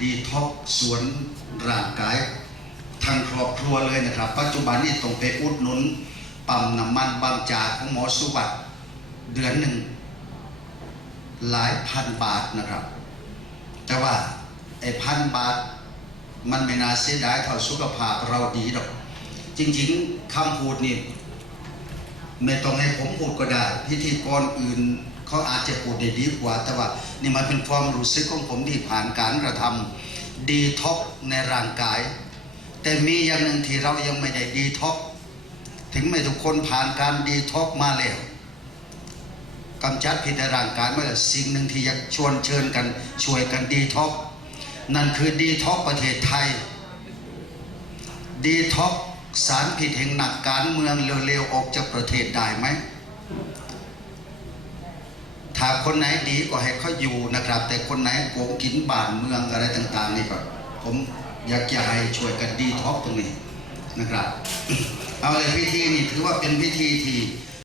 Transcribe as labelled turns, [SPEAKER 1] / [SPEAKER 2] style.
[SPEAKER 1] ดีท็อกสวนร่างกาย ทางครอบครัวเลยนะครับ ปัจจุบันนี้ต้องไปอุดหนุนปั๊มน้ำมันบางจากของหมอสุวัสด์เดือนหนึ่ง หลายพันบาทนะครับ แต่ว่าไอ้พันบาท มันไม่น่าเสียดายเท่าสุขภาพเราดีหรอก จริงๆคำพูดนี่ ไม่ต้องให้ผมพูดก็ได้พิธีกรอื่นเขาอาจจะพูดได้ดีกว่า แต่ว่านี่มันเป็นความรู้สึกของผมที่ผ่านการกระทำดีท็อกในร่างกาย แต่มีอย่างหนึ่งที่เรายังไม่ได้ดีท็อกถึงไม่ทุกคนผ่านการดีท็อกมาแล้วกำจัดพิษในร่างกายเมาแล้วสิ่งหนึ่งที่อยากชวนเชิญกันช่วยกันดีท็อกนั่นคือดีท็อกประเทศไทยดีท็อก สารผิดแห่งหนักการเมืองเร็วๆออกจากประเทศได้ไหม ถ้าคนไหนดีก็ให้เขาอยู่นะครับ แต่คนไหนโกงกินบ้านเมืองอะไรต่าง ๆ นี่ก็ผมอยากจะให้ช่วยกันดีท็อกตรงนี้นะครับ เอาเลยพิธีนี่ถือว่าเป็นพิธีที่